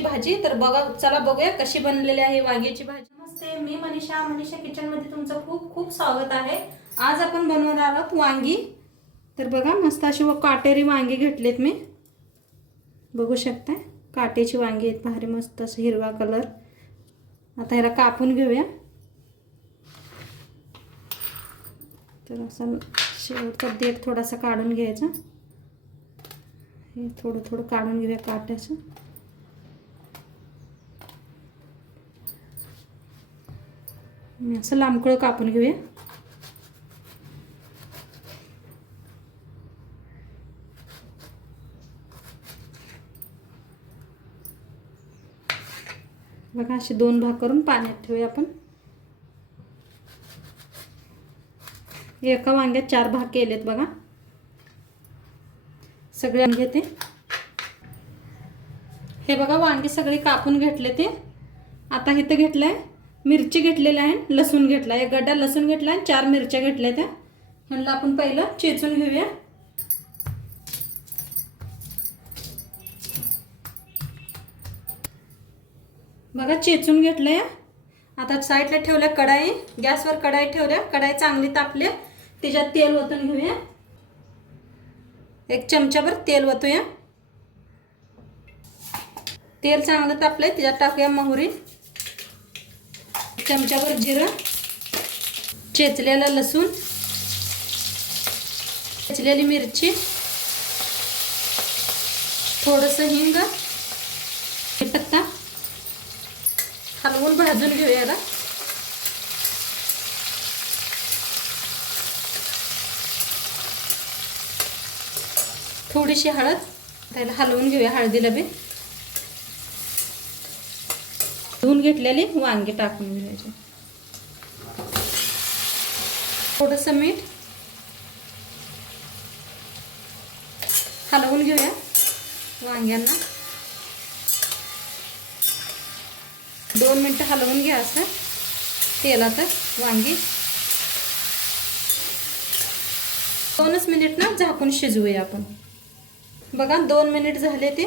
भाजी तर बघा चला बघूया कशी बनलेली आहे वांग्याची भाजी. नमस्ते मी मनीषा मनीषा किचनमध्ये तुमचं खूप खूप स्वागत आहे. आज आपण बनवणार आहोत वांगी. तर बघा मस्त अशी व काटेरी वांगी घेतलेत मी. बघू शकता काटेची वांगी आहेत भारी मस्त असं हिरवा कलर आता ह्याला कापून घेऊया. तर असं शेवटचा देठ थोडासा काढून घ्यायचा. हे थोडं थोडं काढून घेऊया काट्याचं. मी असं लांबकळं कापून घेऊया. बघा असे दोन भाग करून पाण्यात ठेवूया आपण. एका वांग्यात चार भाग केलेत बघा. सगळे घेते हे बघा वांगे सगळे कापून घेतले ते. आता इथं आहे मिरची घेतलेल्या आहे लसूण घेतला. एक गड्डा लसूण घेतला आहे चार मिरच्या घेतल्या त्या. ह्यांना आपण पहिलं चेचून घेऊया. बघा चेचून घेतलंय. आता साईडला ठेवल्या कढाई. गॅसवर कढाई ठेवल्या. कढाई चांगली तापली. त्याच्यात तेल ओतून घेऊया. एक चमच्याभर तेल ओतूया. तेल चांगलं तापलंय. त्याच्यात टाकूया मोहरी. चमच्यावर जिरं चेचलेला लसूण चेचलेली मिरची थोडंसं हिंग पत्ता हलवून भाजून घेऊया थोडीशी हळद त्याला हलवून घेऊया हळदीला बी. धुवून घेतलेली वांगे टाकून घ्यायचे. थोडंसं मीठ हलवून घेऊया वांग्यांना. दोन मिनटं हलवून घ्या असं तेलातच वांगी. दोनच मिनिट ना झाकून शिजवूया आपण. बघा दोन मिनिट झाले ते.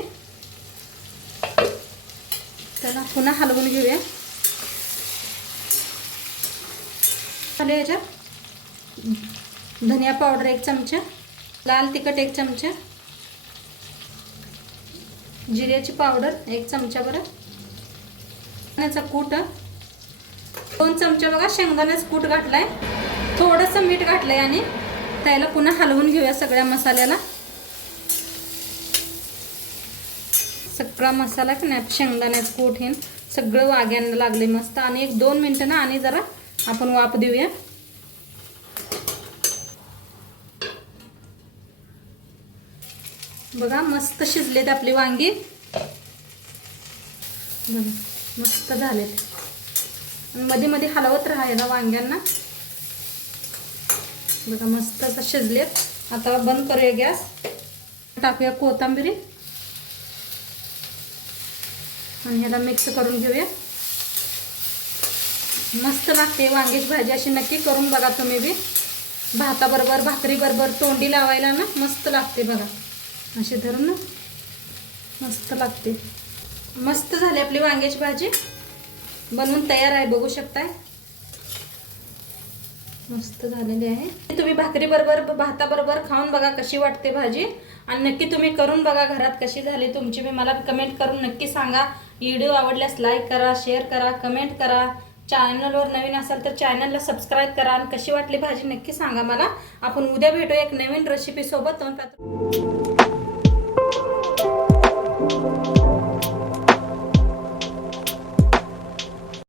त्याला पुन्हा हलवून घेऊया. झाले याच्यात? धनिया पावडर एक चमचा लाल तिखट एक चमचा जिऱ्याची पावडर एक चमचा बरं शेंगदाण्याचा कूट. दोन चमचा बघा शेंगदाण्याचा कूट घातला आहे थोडंसं मीठ घातलं आहे आणि त्याला पुन्हा हलवून घेऊया सगळ्या मसाल्याला. सगळा मसाला की नाही शेंगदाण्याचं कोट हे सगळं वाग्यांना लागले मस्त. आणि एक दोन मिनटं ना आणि जरा आपण वाफ देऊया. बघा मस्त शिजलेत आपली वांगी. बघा मस्त झालेत. आणि मध्ये मध्ये हलवत राहायला वांग्यांना. बघा मस्त असं शिजलेत. आता बंद करूया गॅस. टाकूया कोथांबिरी. आणि ह्याला मिक्स करून घेऊया. मस्त लागते वांग्याची भाजी अशी नक्की करून बघा तुम्ही बी. भाताबरोबर भाकरीबरोबर तोंडी लावायला ना मस्त लागते बघा. अशी धरून ना मस्त लागते. मस्त झाली आपली वांग्याची भाजी. बनवून तयार आहे बघू शकताय. मस्त झालेली आहे. तुम्ही भाकरीबरोबर भाताबरोबर खाऊन बघा कशी वाटते भाजी. आणि नक्की तुम्ही करून बघा घरात कशी झाली तुमची मी मला कमेंट करून नक्की सांगा. व्हिडिओ आवडल्यास लाईक करा शेअर करा कमेंट करा. चॅनलवर नवीन असाल तर चॅनलला सबस्क्राईब करा. आणि कशी वाटली भाजी नक्की सांगा मला. आपण उद्या भेटू एक नवीन रेसिपी पात्र